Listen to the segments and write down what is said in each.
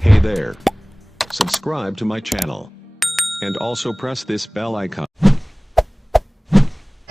Hey there. Subscribe to my channel. And also press this bell icon.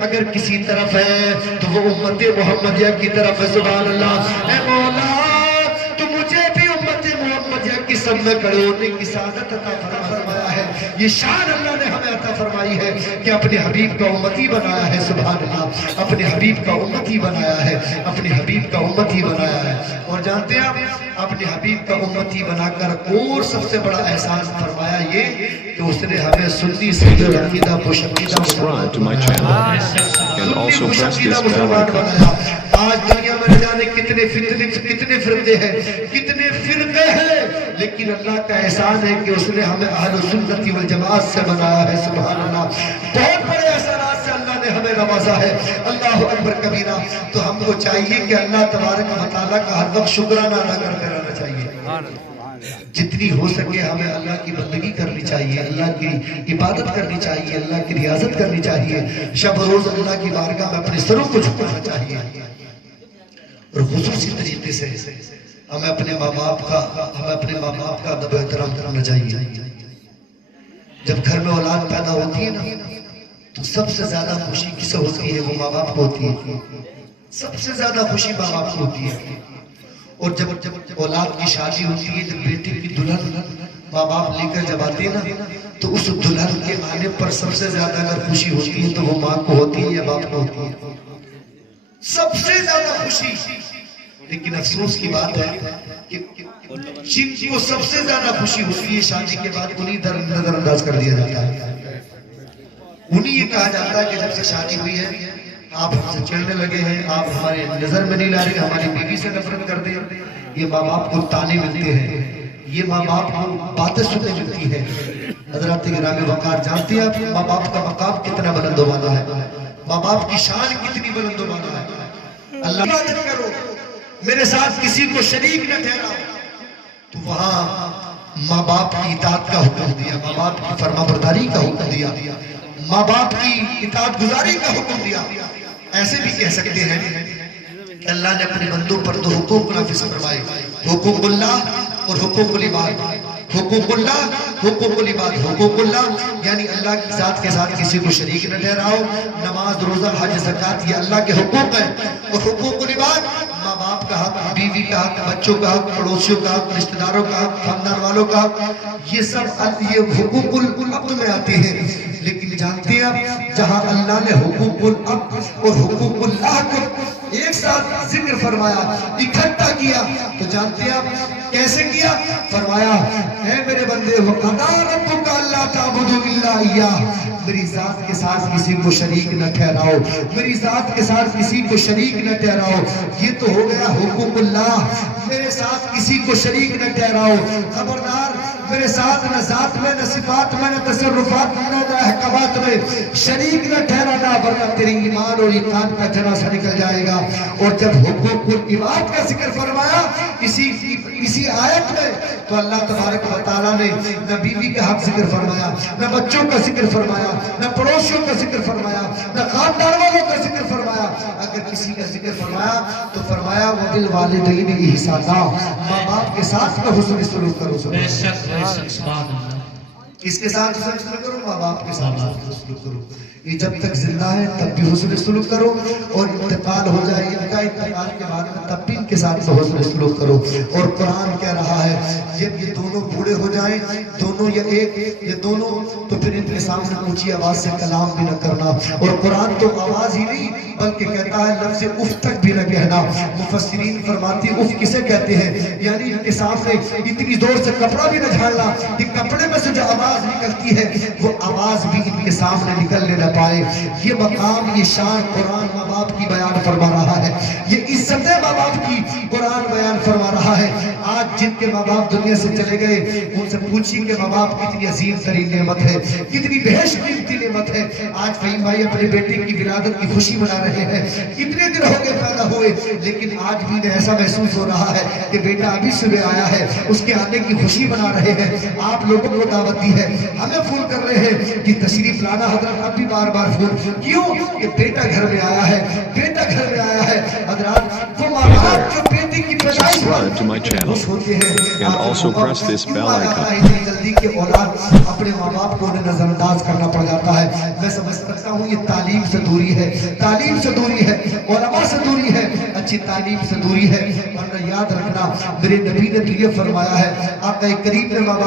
اگر کسی طرف ہے تو وہ امت محمدیہ کی طرف ہے. سبحان اللہ. اے مولا تو مجھے بھی امت محمدیہ کی سب میں کھڑے ہونے کی سعادت عطا فرمایا ہے. یہ شان اللہ نے ہمیں عطا فرمائی ہے کہ اپنے حبیب کا امتی بنایا ہے. سبحان اللہ. اپنے حبیب کا امتی بنایا ہے, اپنے حبیب کا امتی بنایا ہے. اور جانتے ہیں آپ, اپنے حبیب کا امتی بنا کر اور سب سے بڑا احسان فرمایا یہ کہ اس نے ہمیں سنی سید عقیدہ مشقیدہ Subscribe to my channel and also press this bell icon. آج دنیا میں نہ جانے کتنے فرقے ہیں, کتنے فرقے ہیں, لیکن اللہ کا احسان ہے کہ اس نے ہمیں اہل سنت والجماعت سے بنایا ہے. سبحان اللہ. بہت بڑے احسانات سے اللہ نے ہمیں نوازا ہے. اللہ اکبر کبیرہ. تو ہم کو چاہیے کہ اللہ تبارک و تعالیٰ کا ہر وقت شکرانہ ادا کرتے رہنا چاہیے. جتنی ہو سکے ہمیں اللہ کی بندگی کرنی چاہیے, اللہ کی عبادت کرنی چاہیے, اللہ کی ریاضت کرنی چاہیے. شب روز اللہ کی بارگاہ میں اپنے سروں کو جھکانا چاہیے. اور خصوصی طریقے سے ہمیں اپنے ماں باپ کا ادب و احترام کرنا چاہیے. جب گھر میں اولاد پیدا ہوتی ہے نا تو سب سے زیادہ خوشی کس سے ہوتی ہے؟ وہ ماں باپ کو ہوتی ہے. سب سے زیادہ خوشی ماں باپ کو ہوتی ہے. اور جب اولاد کی شادی ہوتی ہے, جب بیٹے کی دلہن ماں باپ لے کر جب آتے ہیں نا تو اس دلہن کے آنے پر سب سے زیادہ اگر خوشی ہوتی ہے تو وہ ماں کو ہوتی ہے یا باپ کو ہوتی ہے؟ سب سے زیادہ خوشی. لیکن افسوس کی بات ہے کہ جن کو سب سے زیادہ خوشی ہوتی ہے شادی کے بعد انہیں نظر انداز کر دیا جاتا ہے. انہیں یہ کہا جاتا ہے کہ جب سے شادی ہوئی ہے آپ ہم سے چڑھنے لگے ہیں, آپ ہمارے نظر میں نہیں لا رہے, ہماری بیوی سے نفرت کرتے ہیں. یہ ماں باپ کو تانے ملتے ہیں, یہ ماں باپ کو باتیں سننے ملتی ہے. حضرات گرامی وقار, جانتے ہیں آپ ماں باپ کا مقام کتنا بلند و بالا ہے, ماں باپ کی شان کتنی بلند و بالا ہے. اللہ عبادت کرو, میرے ساتھ کسی کو شریک نہ ٹھہراؤ. تو وہاں ماں باپ کی اطاعت کا حکم دیا, ماں باپ کی فرما برداری کا حکم دیا, ماں باپ کی اطاعت گزاری کا حکم دیا. ایسے بھی کہہ سکتے ہیں کہ اللہ نے اپنے بندوں پر دو حقوق نافذ فرمائے, حقوق اللہ اور حقوق العباد. حقوق اللہ, حقوق العباد. حقوق اللہ یعنی اللہ کی ذات کے ساتھ کسی کو شریک نہ ٹھہراؤ. نماز, روزہ, حج, زکوٰۃ یہ اللہ کے حقوق ہیں. اور حقوق العباد ماں باپ کا حق, بیوی کا حق, بچوں کا حق, پڑوسیوں کا حق, رشتہ داروں کا حق, خاندان والوں کا حق, یہ سب یہ حقوق العبد میں آتے ہیں. لیکن جانتے ہیں آپ جہاں اللہ نے حقوق العبد اور حقوق اللہ کو ایک ساتھ ذکر فرمایا, اکٹھا کیا, تو جانتے ہیں آپ کیسے کیا؟ فرمایا اے میرے بندے وَقَضَىٰ رَبُّكَ أَلَّا تَعْبُدُوا إِلَّا إِيَّاهُ, میری ذات کے ساتھ کسی کو شریک نہ ٹھہراؤ, میری ذات کے ساتھ کسی کو شریک نہ ٹھہراؤ. یہ تو ہو گیا حقوق اللہ, میرے ساتھ کسی کو شریک نہ ٹھہراؤ. خبردار, میرے ساتھ نہ ذات میں, نہ صفات میں, نہ تصرفات میں, نہ احکامات میں شریک نہ ٹھہرانا, ورنہ تیری ایمان اور ایمان کا جنازہ نکل جائے گا. اور جب حقوق العباد کا ذکر فرمایا اسی آیت میں, تو اللہ تبارک و تعالیٰ نے نہ بیوی کا حق ذکر فرمایا, نہ بچوں کا ذکر فرمایا, نہ پڑوسیوں کا ذکر فرمایا, نہ خاندان والوں کا ذکر فرمایا. اگر کسی کا ذکر فرمایا تو فرمایا وَبِالْوَالِدَيْنِ إِحْسَانًا, ماں باپ کے ساتھ کا حسن سلوک کرو. کس کے ساتھ حسن سلوک کرو؟ ماں باپ کے ساتھ حسن سلوک کرو. یہ جب تک زندہ ہے تب بھی حسن سلوک کرو, اور انتقال ہو جائے ان کا انتقال کے بعد میں تب بھی ان کے ساتھ حسن سلوک کرو. اور قرآن کہہ رہا ہے جب یہ دونوں بوڑھے ہو جائیں, دونوں یا ایک یہ دونوں, تو پھر ان کے سامنے اونچی آواز سے کلام بھی نہ کرنا. اور قرآن تو آواز ہی نہیں بلکہ کہتا ہے لفظ اف تک بھی نہ کہنا. مفسرین فرماتے ہیں اف کسے کہتے ہیں, یعنی ان کے سامنے اتنی زور سے کپڑا بھی نہ جھاڑنا کہ کپڑے میں سے جو آواز نکلتی ہے وہ آواز بھی ان کے سامنے نکلنے نہ پائے. یہ مقام, یہ شان قرآن ماں باپ کی بیان فرما رہا ہے, یہ عزت ماں باپ کی قرآن بیان فرما رہا ہے. آج جن کے ماں باپ دنیا سے چلے گئے ان سے پوچھیں کہ ماں باپ کتنی عظیم ترین نعمت ہے, کتنی بہش قیمتی نعمت ہے. آج فہیم بھائی اپنے بیٹے کی ولادت کی خوشی منا رہے ہیں, کتنے دن ہو گئے پیدا ہوئے, لیکن آج بھی انہیں ایسا محسوس ہو رہا ہے کہ بیٹا ابھی صبح آیا ہے, اس کے آنے کی خوشی منا رہے ہیں. آپ لوگوں کو دعوت دی ہے, ہمیں فون کر رہے ہیں کہ تشریف لانا حضرت, اب بھی بار بار فون کیوں کہ بیٹا گھر میں آیا ہے، بیٹا گھر میں آیا ہے. حضرات وہ ماں باپ جو بیٹے کی پیدائش Subscribe to my channel خوش ہوتے ہیں and also press this bell icon. اتنی جلدی کہ اولاد اپنے ماں باپ کو نظر انداز کرنا پڑ جاتا ہے. میں سمجھ سکتا ہوں یہ تعلیم سے دوری ہے، تعلیم سے دوری ہے، علماء سے دوری ہے، اچھی تعلیم سے دوری ہے. ورنہ یاد رکھنا میرے نبی نے تو یہ فرمایا ہے، آقا کریم نے ماں باپ